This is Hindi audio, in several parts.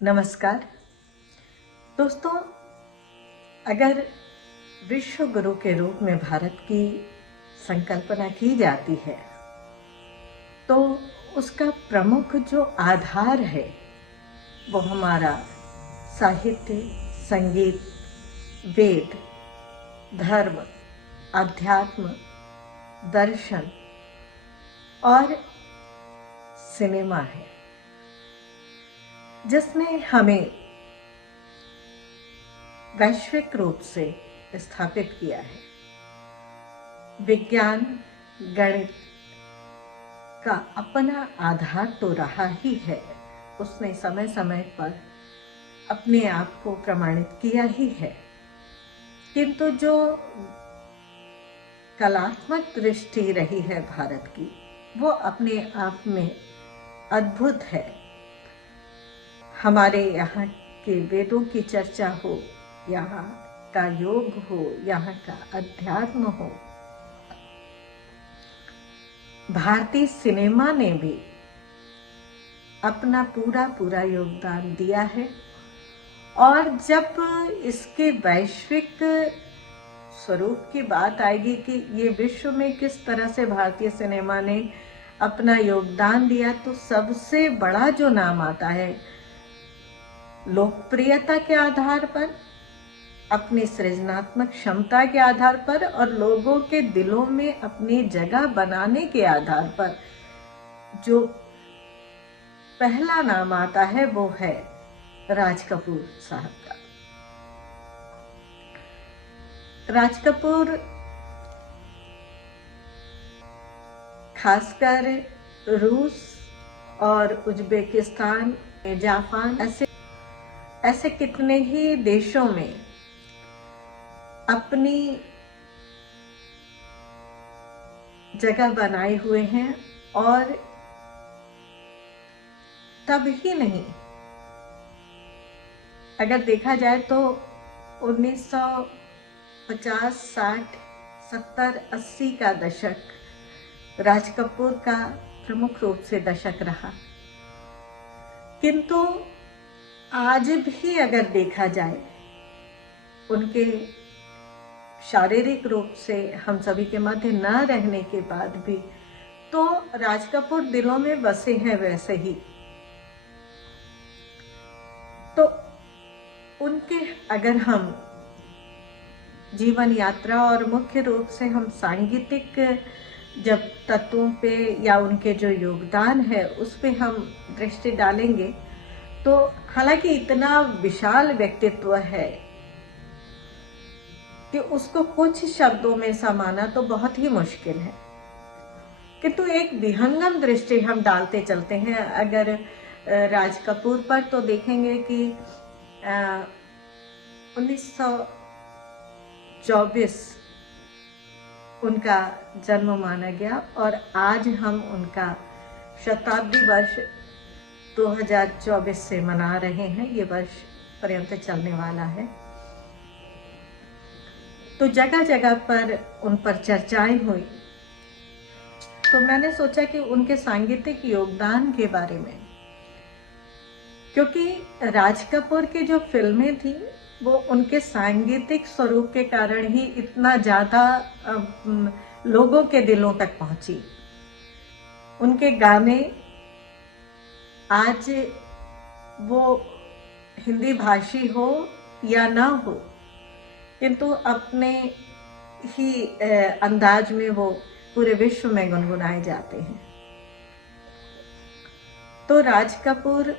नमस्कार दोस्तों, अगर विश्व गुरु के रूप में भारत की संकल्पना की जाती है तो उसका प्रमुख जो आधार है वो हमारा साहित्य, संगीत, वेद, धर्म, अध्यात्म, दर्शन और सिनेमा है, जिसने हमें वैश्विक रूप से स्थापित किया है। विज्ञान, गणित का अपना आधार तो रहा ही है, उसने समय समय पर अपने आप को प्रमाणित किया ही है, किंतु जो कलात्मक दृष्टि रही है भारत की, वो अपने आप में अद्भुत है। हमारे यहाँ के वेदों की चर्चा हो, यहाँ का योग हो, यहाँ का अध्यात्म हो, भारतीय सिनेमा ने भी अपना पूरा योगदान दिया है। और जब इसके वैश्विक स्वरूप की बात आएगी कि ये विश्व में किस तरह से भारतीय सिनेमा ने अपना योगदान दिया, तो सबसे बड़ा जो नाम आता है लोकप्रियता के आधार पर, अपनी सृजनात्मक क्षमता के आधार पर और लोगों के दिलों में अपनी जगह बनाने के आधार पर जो पहला नाम आता है वो है राज कपूर साहब का। राज कपूर खासकर रूस और उज्बेकिस्तान, जापान ऐसे कितने ही देशों में अपनी जगह बनाए हुए हैं। और तब ही नहीं, अगर देखा जाए तो 1950, 60, 70, 80 का दशक राज कपूर का प्रमुख रूप से दशक रहा। किंतु आज भी अगर देखा जाए, उनके शारीरिक रूप से हम सभी के मध्य न रहने के बाद भी तो राज कपूर दिलों में बसे हैं वैसे ही। तो उनके अगर हम जीवन यात्रा और मुख्य रूप से हम सांगीतिक जब तत्वों पे या उनके जो योगदान है उस पे हम दृष्टि डालेंगे, तो हालांकि इतना विशाल व्यक्तित्व है कि उसको कुछ शब्दों में समाना तो बहुत ही मुश्किल है। किंतु एक विहंगम दृष्टि हम डालते चलते हैं अगर राज कपूर पर, तो देखेंगे कि 1924 उनका जन्म माना गया और आज हम उनका शताब्दी वर्ष 2024 से मना रहे हैं। ये वर्ष पर्यंत चलने वाला है। तो जगह जगह पर उन पर चर्चाएं हुई, तो मैंने सोचा कि उनके सांगीतिक योगदान के बारे में, क्योंकि राज कपूर की जो फिल्में थी वो उनके सांगीतिक स्वरूप के कारण ही इतना ज्यादा लोगों के दिलों तक पहुंची। उनके गाने आज वो हिंदी भाषी हो या ना हो, किंतु अपने ही अंदाज में वो पूरे विश्व में गुनगुनाए जाते हैं। तो राज कपूर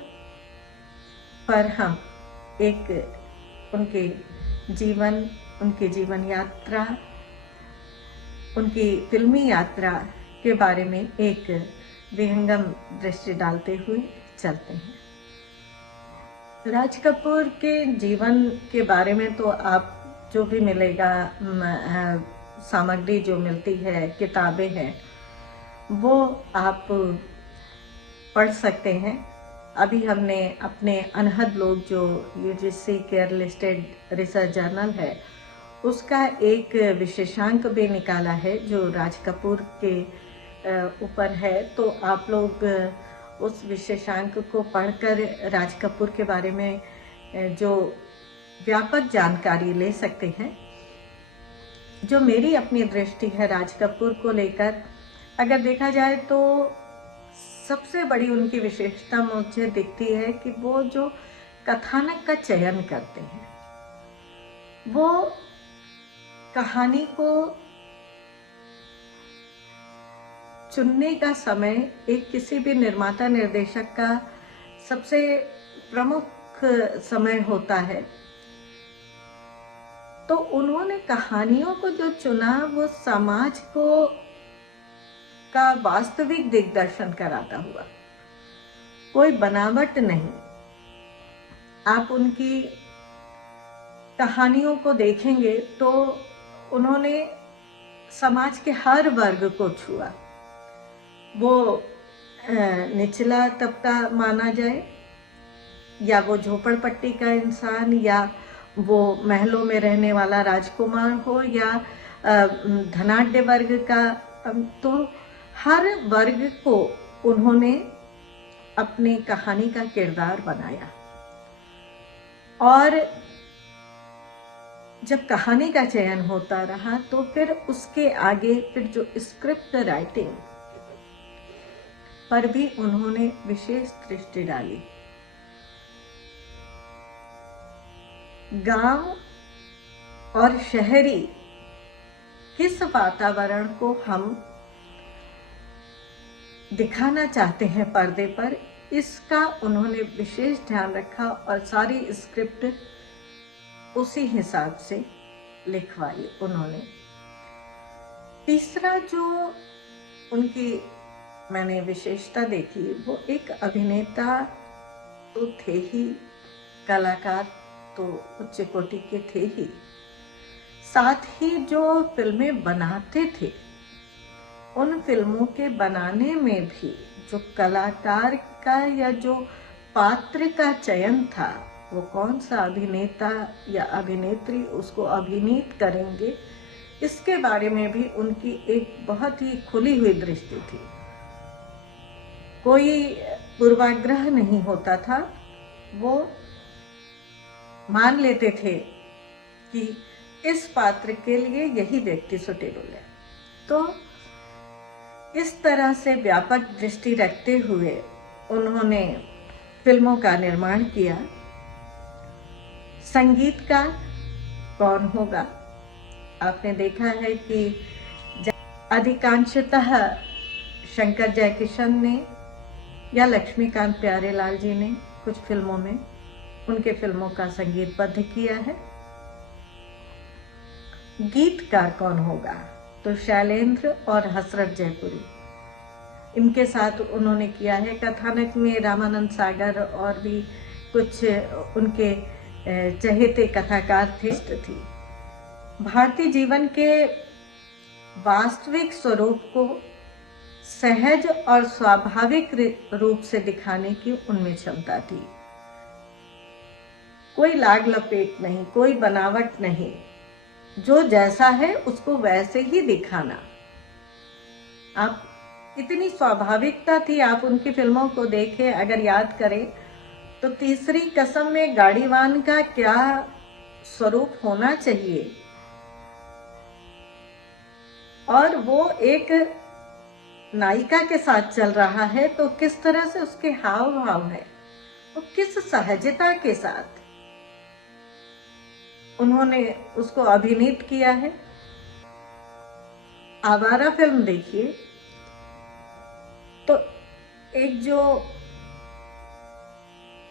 पर हम एक उनके जीवन, उनकी जीवन यात्रा, उनकी फिल्मी यात्रा के बारे में एक विहंगम दृष्टि डालते हुए चलते हैं। राज कपूर के जीवन के बारे में तो आप जो भी मिलेगा, सामग्री जो मिलती है, किताबें हैं, वो आप पढ़ सकते हैं। अभी हमने अपने अनहद लोग जो UGC care listed research journal है, उसका एक विशेषांक भी निकाला है जो राज कपूर के ऊपर है। तो आप लोग उस विशेषांक को पढ़कर राज कपूर के बारे में जो व्यापक जानकारी ले सकते हैं। जो मेरी अपनी दृष्टि है राज कपूर को लेकर, अगर देखा जाए तो सबसे बड़ी उनकी विशेषता मुझे दिखती है कि वो जो कथानक का चयन करते हैं, वो कहानी को चुनने का समय एक किसी भी निर्माता निर्देशक का सबसे प्रमुख समय होता है। तो उन्होंने कहानियों को जो चुना वो समाज को का वास्तविक दिग्दर्शन कराता हुआ, कोई बनावट नहीं। आप उनकी कहानियों को देखेंगे तो उन्होंने समाज के हर वर्ग को छुआ, वो निचला तबका माना जाए या वो झोपड़पट्टी का इंसान या वो महलों में रहने वाला राजकुमार हो या धनाढ्य वर्ग का, तो हर वर्ग को उन्होंने अपनी कहानी का किरदार बनाया। और जब कहानी का चयन होता रहा तो फिर उसके आगे फिर जो स्क्रिप्ट राइटिंग पर भी उन्होंने विशेष दृष्टि डाली। गांव और शहरी किस वातावरण को हम दिखाना चाहते हैं पर्दे पर, इसका उन्होंने विशेष ध्यान रखा और सारी स्क्रिप्ट उसी हिसाब से लिखवाई उन्होंने। तीसरा जो उनकी मैंने विशेषता देखी, वो एक अभिनेता तो थे ही, कलाकार तो उच्च कोटि के थे ही, साथ ही जो फिल्में बनाते थे उन फिल्मों के बनाने में भी जो कलाकार का या जो पात्र का चयन था, वो कौन सा अभिनेता या अभिनेत्री उसको अभिनीत करेंगे, इसके बारे में भी उनकी एक बहुत ही खुली हुई दृष्टि थी। कोई पूर्वाग्रह नहीं होता था। वो मान लेते थे कि इस पात्र के लिए यही व्यक्ति सुटेबल है। तो इस तरह से व्यापक दृष्टि रखते हुए उन्होंने फिल्मों का निर्माण किया। संगीतकार कौन होगा? आपने देखा है कि अधिकांशतः शंकर जयकिशन ने या लक्ष्मीकांत प्यारेलाल जी ने कुछ फिल्मों में उनके फिल्मों का संगीतबद्ध किया है। गीतकार कौन होगा? तो शैलेंद्र और हसरत जयपुरी, इनके साथ उन्होंने किया है। कथानक में रामानंद सागर और भी कुछ उनके चहेते कथाकार थी। भारतीय जीवन के वास्तविक स्वरूप को सहज और स्वाभाविक रूप से दिखाने की उनमें क्षमता थी। कोई लाग लपेट नहीं, कोई बनावट नहीं, जो जैसा है उसको वैसे ही दिखाना। आप इतनी स्वाभाविकता थी, आप उनकी फिल्मों को देखें, अगर याद करें तो तीसरी कसम में गाड़ीवान का क्या स्वरूप होना चाहिए और वो एक नायिका के साथ चल रहा है तो किस तरह से उसके हाव भाव है, वो किस सहजता के साथ उन्होंने उसको अभिनीत किया है। आवारा फिल्म देखिए तो एक जो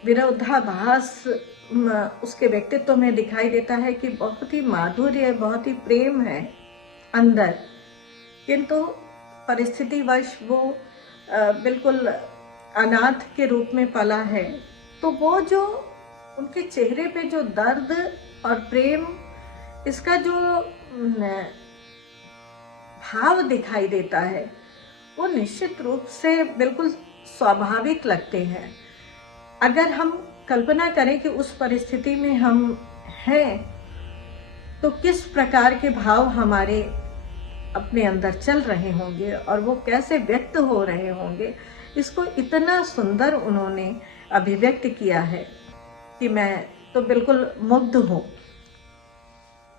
विरोधाभास उसके व्यक्तित्व में दिखाई देता है कि बहुत ही माधुर्य, बहुत ही प्रेम है अंदर, किंतु परिस्थितिवश वो बिल्कुल अनाथ के रूप में पला है। तो वो जो उनके चेहरे पे जो दर्द और प्रेम, इसका जो भाव दिखाई देता है, वो निश्चित रूप से बिल्कुल स्वाभाविक लगते हैं। अगर हम कल्पना करें कि उस परिस्थिति में हम हैं तो किस प्रकार के भाव हमारे अपने अंदर चल रहे होंगे और वो कैसे व्यक्त हो रहे होंगे, इसको इतना सुंदर उन्होंने अभिव्यक्त किया है कि मैं तो बिल्कुल मुग्ध हूँ।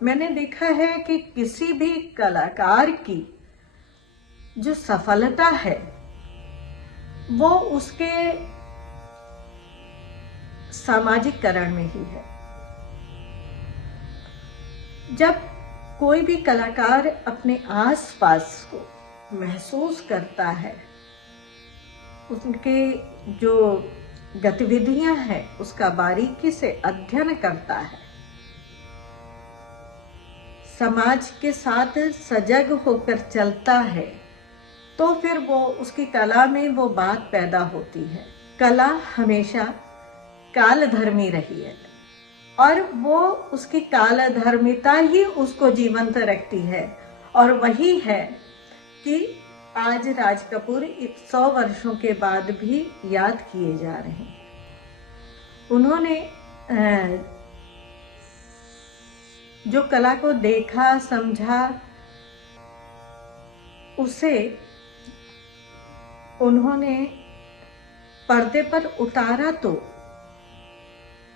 मैंने देखा है कि किसी भी कलाकार की जो सफलता है वो उसके सामाजिककरण में ही है। जब कोई भी कलाकार अपने आसपास को महसूस करता है, उनके जो गतिविधियां हैं उसका बारीकी से अध्ययन करता है, समाज के साथ सजग होकर चलता है, तो फिर वो उसकी कला में वो बात पैदा होती है। कला हमेशा कालधर्मी रही है और वो उसकी कालधर्मिता ही उसको जीवंत रखती है। और वही है कि आज राज कपूर 100 वर्षों के बाद भी याद किए जा रहे हैं। उन्होंने जो कला को देखा, समझा, उसे उन्होंने पर्दे पर उतारा, तो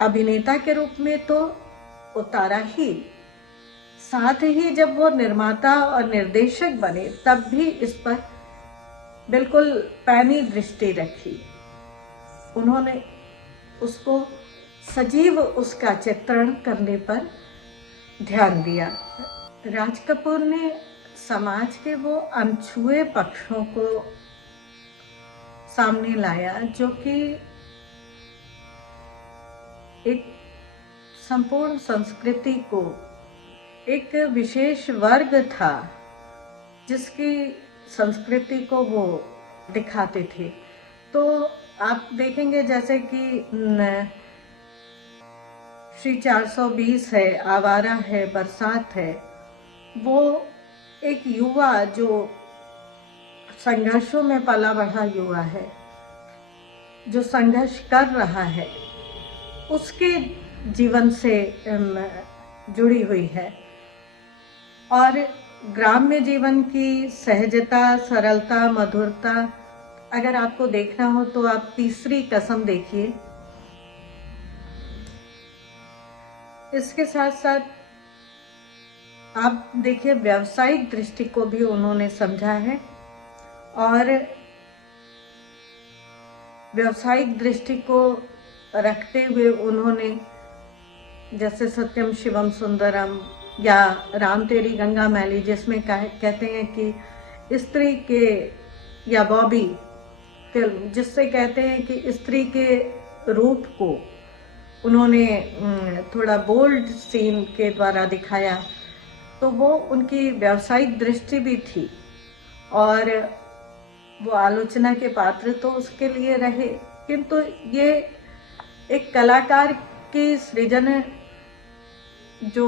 अभिनेता के रूप में तो उतारा ही, साथ ही जब वो निर्माता और निर्देशक बने तब भी इस पर बिल्कुल पैनी दृष्टि रखी। उन्होंने उसको सजीव उसका चित्रण करने पर ध्यान दिया। राज कपूर ने समाज के वो अनछुए पक्षों को सामने लाया जो कि एक संपूर्ण संस्कृति को, एक विशेष वर्ग था जिसकी संस्कृति को वो दिखाते थे। तो आप देखेंगे जैसे कि श्री 420 है, आवारा है, बरसात है, वो एक युवा जो संघर्षों में पला बढ़ा युवा है, जो संघर्ष कर रहा है, उसके जीवन से जुड़ी हुई है। और ग्राम्य जीवन की सहजता, सरलता, मधुरता अगर आपको देखना हो तो आप तीसरी कसम देखिए। इसके साथ साथ आप देखिए व्यावसायिक दृष्टि को भी उन्होंने समझा है और व्यावसायिक दृष्टि को रखते हुए उन्होंने जैसे सत्यम शिवम सुंदरम या राम तेरी गंगा मैली, जिसमें कहते हैं कि स्त्री के, या बॉबी फिल्म जिससे कहते हैं कि स्त्री के रूप को उन्होंने थोड़ा बोल्ड सीन के द्वारा दिखाया, तो वो उनकी व्यावसायिक दृष्टि भी थी और वो आलोचना के पात्र तो उसके लिए रहे, किंतु ये एक कलाकार की सृजन जो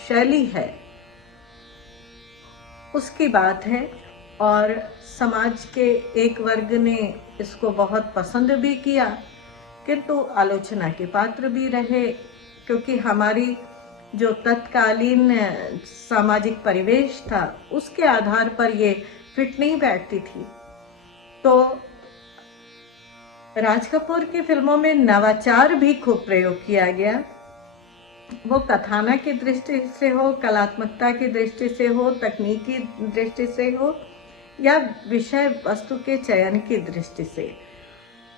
शैली है उसकी बात है। और समाज के एक वर्ग ने इसको बहुत पसंद भी किया, किंतु आलोचना के पात्र भी रहे, क्योंकि हमारी जो तत्कालीन सामाजिक परिवेश था उसके आधार पर ये फिट नहीं बैठती थी। तो राज कपूर की फिल्मों में नवाचार भी खूब प्रयोग किया गया, वो कथानक की दृष्टि से हो, कलात्मकता की दृष्टि से हो, तकनीकी दृष्टि से हो या विषय वस्तु के चयन की दृष्टि से।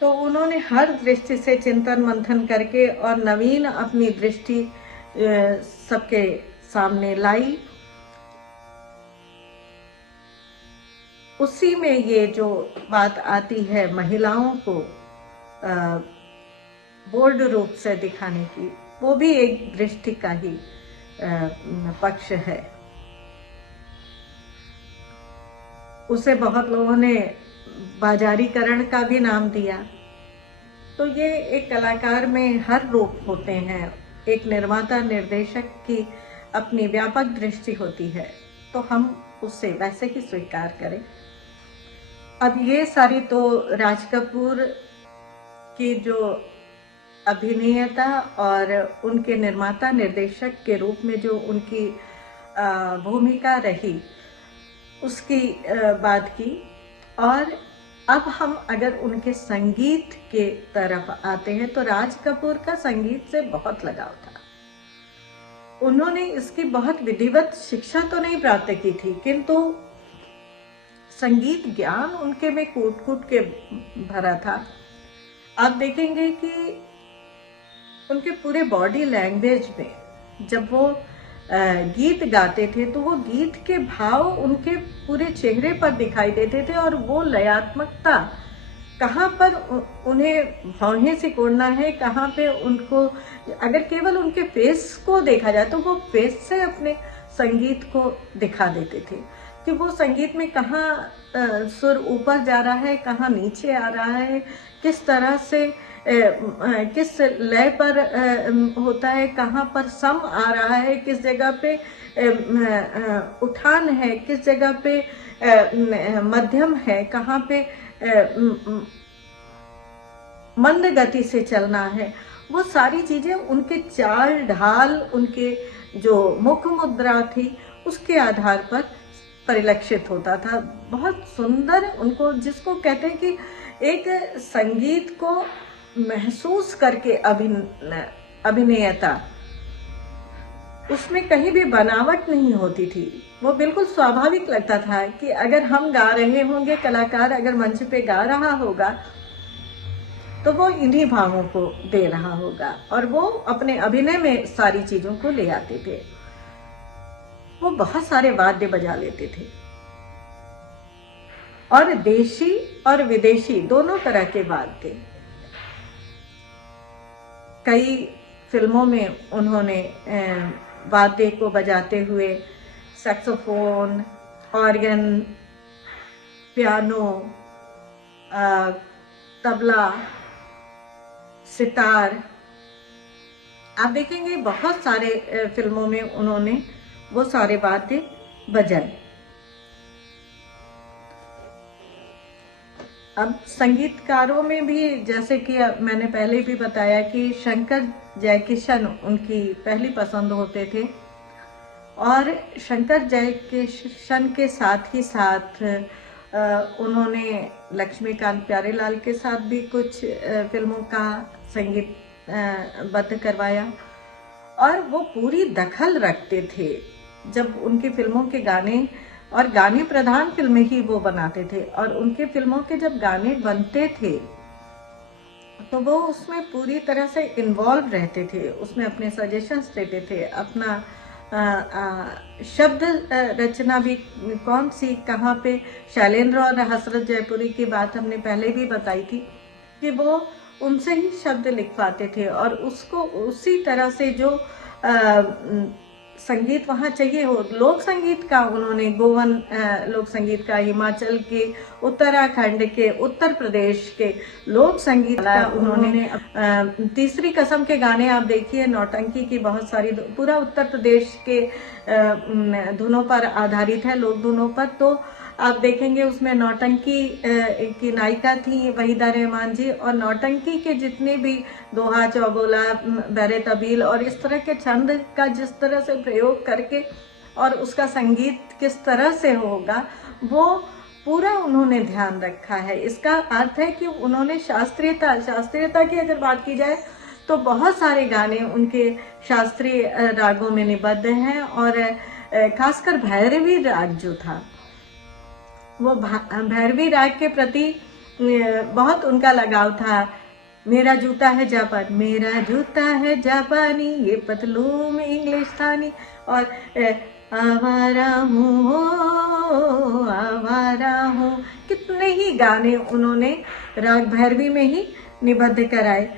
तो उन्होंने हर दृष्टि से चिंतन मंथन करके और नवीन अपनी दृष्टि सबके सामने लाई। उसी में ये जो बात आती है महिलाओं को बोल्ड रूप से दिखाने की, वो भी एक दृष्टि का ही पक्ष है। उसे बहुत लोगों ने बाजारीकरण का भी नाम दिया। तो ये एक कलाकार में हर रूप होते हैं। एक निर्माता निर्देशक की अपनी व्यापक दृष्टि होती है, तो हम उसे वैसे ही स्वीकार करें। अब ये सारी तो राज कपूर की जो अभिनेता और उनके निर्माता निर्देशक के रूप में जो उनकी भूमिका रही उसकी बात की। और अब हम अगर उनके संगीत के तरफ आते हैं तो राज कपूर का संगीत से बहुत लगाव था। उन्होंने इसकी बहुत विधिवत शिक्षा तो नहीं प्राप्त की थी, किंतु संगीत ज्ञान उनके में कूट कूट के भरा था। आप देखेंगे कि उनके पूरे बॉडी लैंग्वेज में जब वो गीत गाते थे तो वो गीत के भाव उनके पूरे चेहरे पर दिखाई देते थे, और वो लयात्मकता कहाँ पर उन्हें भौहें सिकोड़ना है, कहाँ पे उनको, अगर केवल उनके फेस को देखा जाए तो वो फेस से अपने संगीत को दिखा देते थे कि वो संगीत में कहाँ सुर ऊपर जा रहा है, कहाँ नीचे आ रहा है, किस तरह से किस लय पर होता है, कहाँ पर सम आ रहा है, किस जगह पे उठान है, किस जगह पे मध्यम है, कहाँ पे मंद गति से चलना है। वो सारी चीजें उनके चाल ढाल, उनके जो मुख मुद्रा थी उसके आधार पर परिलक्षित होता था। बहुत सुंदर उनको, जिसको कहते हैं कि एक संगीत को महसूस करके अभिनेता, उसमें कहीं भी बनावट नहीं होती थी। वो बिल्कुल स्वाभाविक लगता था कि अगर हम गा रहे होंगे, कलाकार अगर मंच पे गा रहा होगा तो वो इन्हीं भावों को दे रहा होगा, और वो अपने अभिनय में सारी चीजों को ले आते थे। वो बहुत सारे वाद्य बजा लेते थे, और देशी और विदेशी दोनों तरह के वाद्य। कई फिल्मों में उन्होंने वाद्य को बजाते हुए saxophone, organ, piano, tabla, sitar, आप देखेंगे बहुत सारे फिल्मों में उन्होंने वो सारे वाद्य बजाए। अब संगीतकारों में भी, जैसे कि मैंने पहले भी बताया कि शंकर जयकिशन उनकी पहली पसंद होते थे, और शंकर जयकिशन के साथ ही साथ उन्होंने लक्ष्मीकांत प्यारेलाल के साथ भी कुछ फिल्मों का संगीत बद्ध करवाया, और वो पूरी दखल रखते थे जब उनकी फिल्मों के गाने, और गाने प्रधान फिल्में ही वो बनाते थे, और उनके फिल्मों के जब गाने बनते थे तो वो उसमें पूरी तरह से इन्वॉल्व रहते थे, उसमें अपने सजेशंस देते थे, अपना शब्द रचना भी कौन सी कहाँ पे, शैलेंद्र और हसरत जयपुरी की बात हमने पहले भी बताई थी कि वो उनसे ही शब्द लिखवाते थे, और उसको उसी तरह से जो संगीत वहाँ चाहिए हो, लोक संगीत का उन्होंने गोवन लोक संगीत का, हिमाचल के, उत्तराखंड के, उत्तर प्रदेश के लोक संगीत का उन्होंने तीसरी कसम के गाने आप देखिए, नौटंकी की बहुत सारी, पूरा उत्तर प्रदेश के धुनों पर आधारित है, लोक धुनों पर। तो आप देखेंगे उसमें नौटंकी की नायिका थी वहीदा रहमान जी, और नौटंकी के जितने भी दोहा, चौबोला, बहरे तबील और इस तरह के छंद का जिस तरह से प्रयोग करके और उसका संगीत किस तरह से होगा, वो पूरा उन्होंने ध्यान रखा है। इसका अर्थ है कि उन्होंने शास्त्रीयता की अगर बात की जाए तो बहुत सारे गाने उनके शास्त्रीय रागों में निबद्ध हैं, और खासकर भैरवी राग जो था, वो भैरवी राग के प्रति बहुत उनका लगाव था। मेरा जूता है जापान, मेरा जूता है जापानी, ये पतलून इंग्लिस्तानी, और आवारा हूँ, कितने ही गाने उन्होंने राग भैरवी में ही निबद्ध कराए।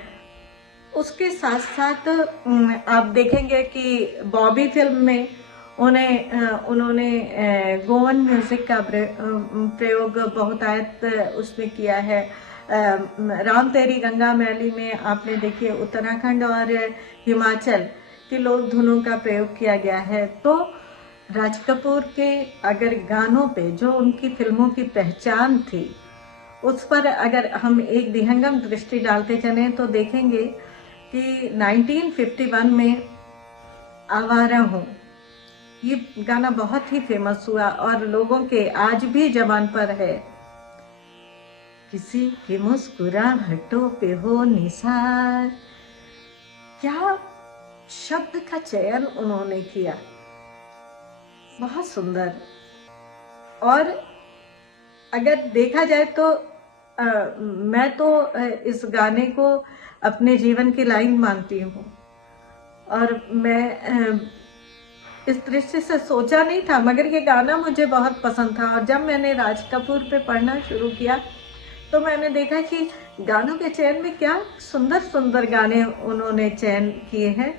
उसके साथ साथ आप देखेंगे कि बॉबी फिल्म में उन्होंने गोवन म्यूजिक का प्रयोग बहुतायत उसमें किया है। राम तेरी गंगा मैली में आपने देखिए उत्तराखंड और हिमाचल के लोक धुनों का प्रयोग किया गया है। तो राज कपूर के अगर गानों पे जो उनकी फिल्मों की पहचान थी, उस पर अगर हम एक विहंगम दृष्टि डालते चलें तो देखेंगे कि 1951 में आवारा हूँ, ये गाना बहुत ही फेमस हुआ और लोगों के आज भी जबान पर है। किसी की मुस्कुराहटों पे हो निसार। क्या शब्द का चयन उन्होंने किया, बहुत सुंदर। और अगर देखा जाए तो मैं तो इस गाने को अपने जीवन की लाइन मानती हूँ। और मैं इस दृष्टि से सोचा नहीं था, मगर ये गाना मुझे बहुत पसंद था। और जब मैंने राज कपूर पे पढ़ना शुरू किया तो मैंने देखा कि गानों के चयन में क्या सुंदर सुंदर गाने उन्होंने चयन किए हैं।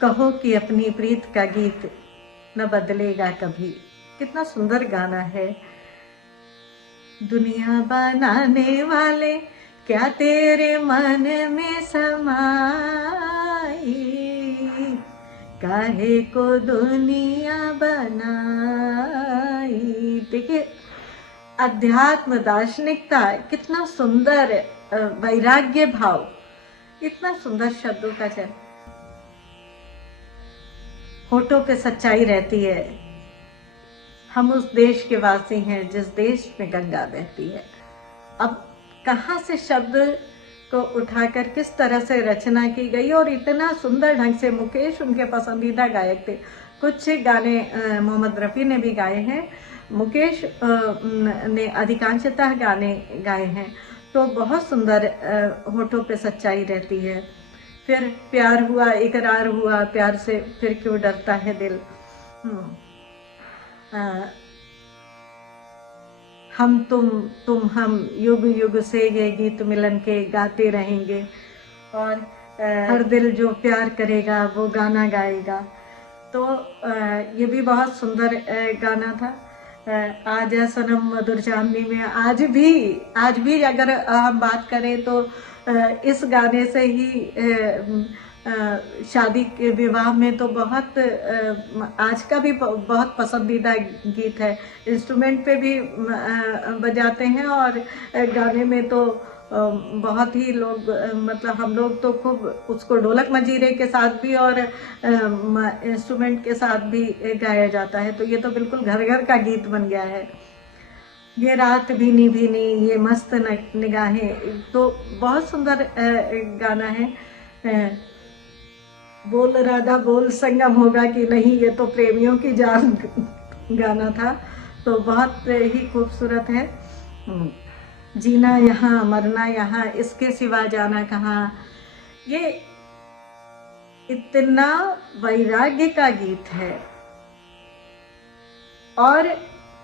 कहो कि अपनी प्रीत का गीत न बदलेगा कभी, कितना सुंदर गाना है। दुनिया बनाने वाले क्या तेरे मन में समाई, काहे को दुनिया बनाई। देखिए, अध्यात्म दार्शनिकता, कितना सुंदर वैराग्य भाव, इतना सुंदर शब्दों का चयन। होठों पे सच्चाई रहती है। हम उस देश के वासी हैं जिस देश में गंगा बहती है। अब कहाँ से शब्द को उठाकर किस तरह से रचना की गई, और इतना सुंदर ढंग से। मुकेश उनके पसंदीदा गायक थे। कुछ गाने मोहम्मद रफ़ी ने भी गाए हैं, मुकेश ने अधिकांशतः गाने गाए हैं। तो बहुत सुंदर होठों पे सच्चाई रहती है। फिर प्यार हुआ, इकरार हुआ, प्यार से फिर क्यों डरता है दिल। हम तुम हम युग युग से ये गीत मिलन के गाते रहेंगे। और हर दिल जो प्यार करेगा वो गाना गाएगा। तो ये भी बहुत सुंदर गाना था। आजा सनम मधुर चांदनी में आज भी अगर हम बात करें तो इस गाने से ही शादी के विवाह में तो बहुत आज का भी बहुत पसंदीदा गीत है। इंस्ट्रूमेंट पे भी बजाते हैं, और गाने में तो बहुत ही लोग, मतलब हम लोग तो खूब उसको ढोलक मंजीरे के साथ भी और इंस्ट्रूमेंट के साथ भी गाया जाता है। तो ये तो बिल्कुल घर घर का गीत बन गया है। ये रात भीनी भीनी ये मस्त निगाहें, तो बहुत सुंदर गाना है। बोल राधा बोल संगम होगा कि नहीं, ये तो प्रेमियों की जान गाना था। तो बहुत ही खूबसूरत है। जीना यहाँ मरना यहाँ, इसके सिवा जाना कहाँ। ये इतना वैराग्य का गीत है। और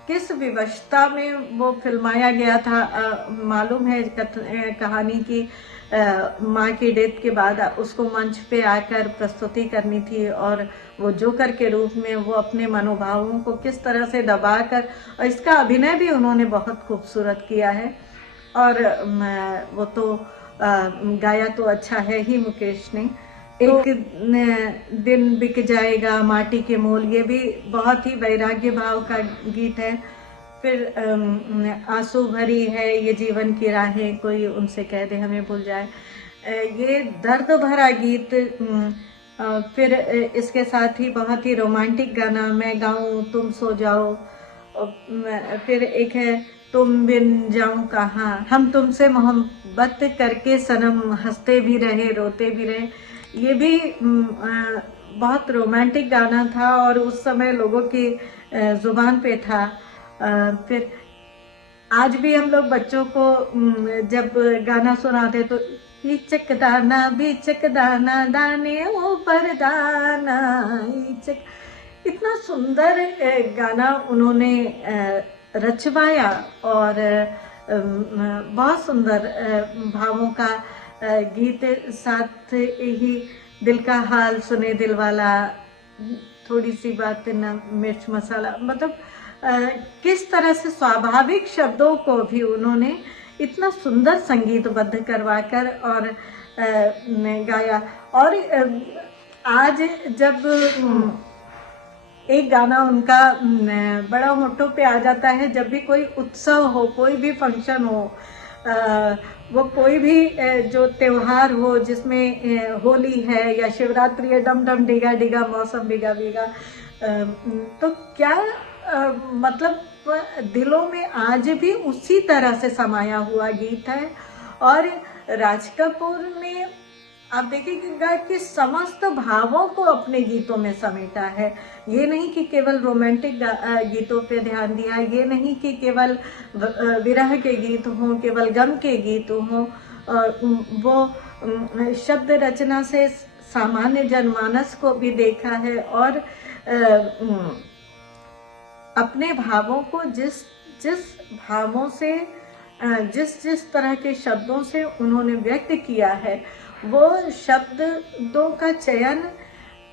किस विवशता में वो फिल्माया गया था, मालूम है कहानी की माँ की डेथ के बाद उसको मंच पे आकर प्रस्तुति करनी थी, और वो जोकर के रूप में वो अपने मनोभावों को किस तरह से दबाकर, और इसका अभिनय भी उन्होंने बहुत खूबसूरत किया है। और वो तो गाया तो अच्छा है ही मुकेश ने। एक दिन बिक जाएगा माटी के मोल, ये भी बहुत ही वैराग्य भाव का गीत है। फिर आंसू भरी है ये जीवन की राहें, कोई उनसे कह दे हमें भूल जाए, ये दर्द भरा गीत। फिर इसके साथ ही बहुत ही रोमांटिक गाना, मैं गाऊं तुम सो जाओ। फिर एक है तुम बिन जाऊं कहाँ, हम तुमसे मोहब्बत करके सनम हंसते भी रहे रोते भी रहे। ये भी बहुत रोमांटिक गाना था, और उस समय लोगों की जुबान पे था। फिर आज भी हम लोग बच्चों को जब गाना सुनाते तो इचक दाना दाने ऊपर दाना इचक, इतना सुंदर गाना उन्होंने रचवाया। और बहुत सुंदर भावों का गीत, साथ ही दिल का हाल सुने दिल वाला, थोड़ी सी बात न मिर्च मसाला, मतलब किस तरह से स्वाभाविक शब्दों को भी उन्होंने इतना सुंदर संगीतबद्ध करवाकर और गाया। और आज जब एक गाना उनका बड़ा होठों पे आ जाता है, जब भी कोई उत्सव हो, कोई भी फंक्शन हो, वो कोई भी जो त्योहार हो जिसमें होली है या शिवरात्रि है, डम डिगा डिगा मौसम बिगा बिगा, तो क्या मतलब दिलों में आज भी उसी तरह से समाया हुआ गीत है। और राज कपूर ने आप देखिएगा कि समस्त भावों को अपने गीतों में समेटा है। ये नहीं कि केवल रोमांटिक गीतों पे ध्यान दिया, ये नहीं कि केवल विरह के गीत हों, केवल गम के गीत हों। वो शब्द रचना से सामान्य जनमानस को भी देखा है और अपने भावों को जिस जिस भावों से जिस जिस तरह के शब्दों से उन्होंने व्यक्त किया है, वो शब्दों का चयन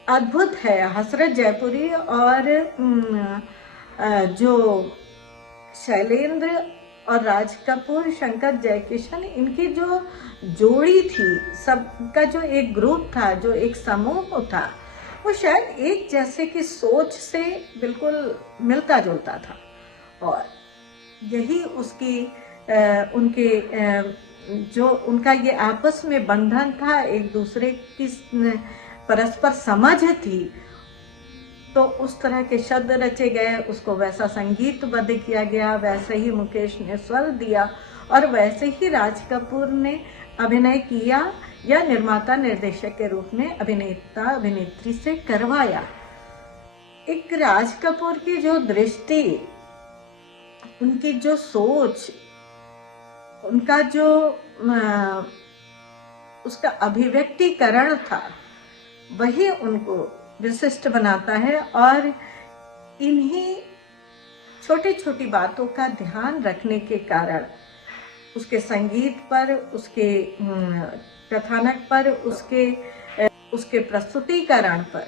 अद्भुत है। हसरत जयपुरी और जो शैलेंद्र और राज कपूर, शंकर जयकिशन, इनकी जो जोड़ी थी, सबका जो एक ग्रुप था, जो एक समूह था, वो शायद एक जैसे की सोच से बिल्कुल मिलता जुलता था। और यही उसकी उनके जो उनका ये आपस में बंधन था, एक दूसरे की परस्पर समझ थी, तो उस तरह के शब्द रचे गए, उसको वैसा संगीतबद्ध किया गया, वैसे ही मुकेश ने स्वर दिया और वैसे ही राज कपूर ने अभिनय किया या निर्माता निर्देशक के रूप में अभिनेता अभिनेत्री से करवाया। एक राज कपूर की जो दृष्टि, उनकी जो सोच, उनका जो उसका अभिव्यक्तिकरण था, वही उनको विशिष्ट बनाता है। और इन्हीं छोटी छोटी बातों का ध्यान रखने के कारण उसके संगीत पर, उसके कथानक पर, उसके प्रस्तुतिकरण पर,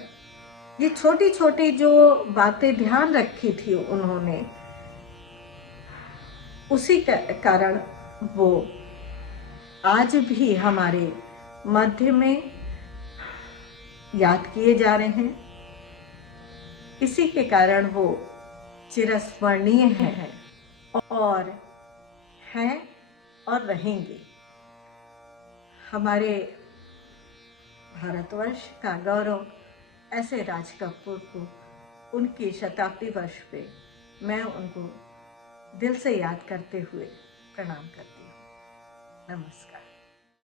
ये छोटी छोटी जो बातें ध्यान रखी थी उन्होंने, उसी कारण वो आज भी हमारे मध्य में याद किए जा रहे हैं। इसी के कारण वो चिरस्मरणीय हैं और हैं और रहेंगे। हमारे भारतवर्ष का गौरव ऐसे राज कपूर को उनकी शताब्दी वर्ष पे मैं उनको दिल से याद करते हुए प्रणाम करती हूँ। नमस्कार।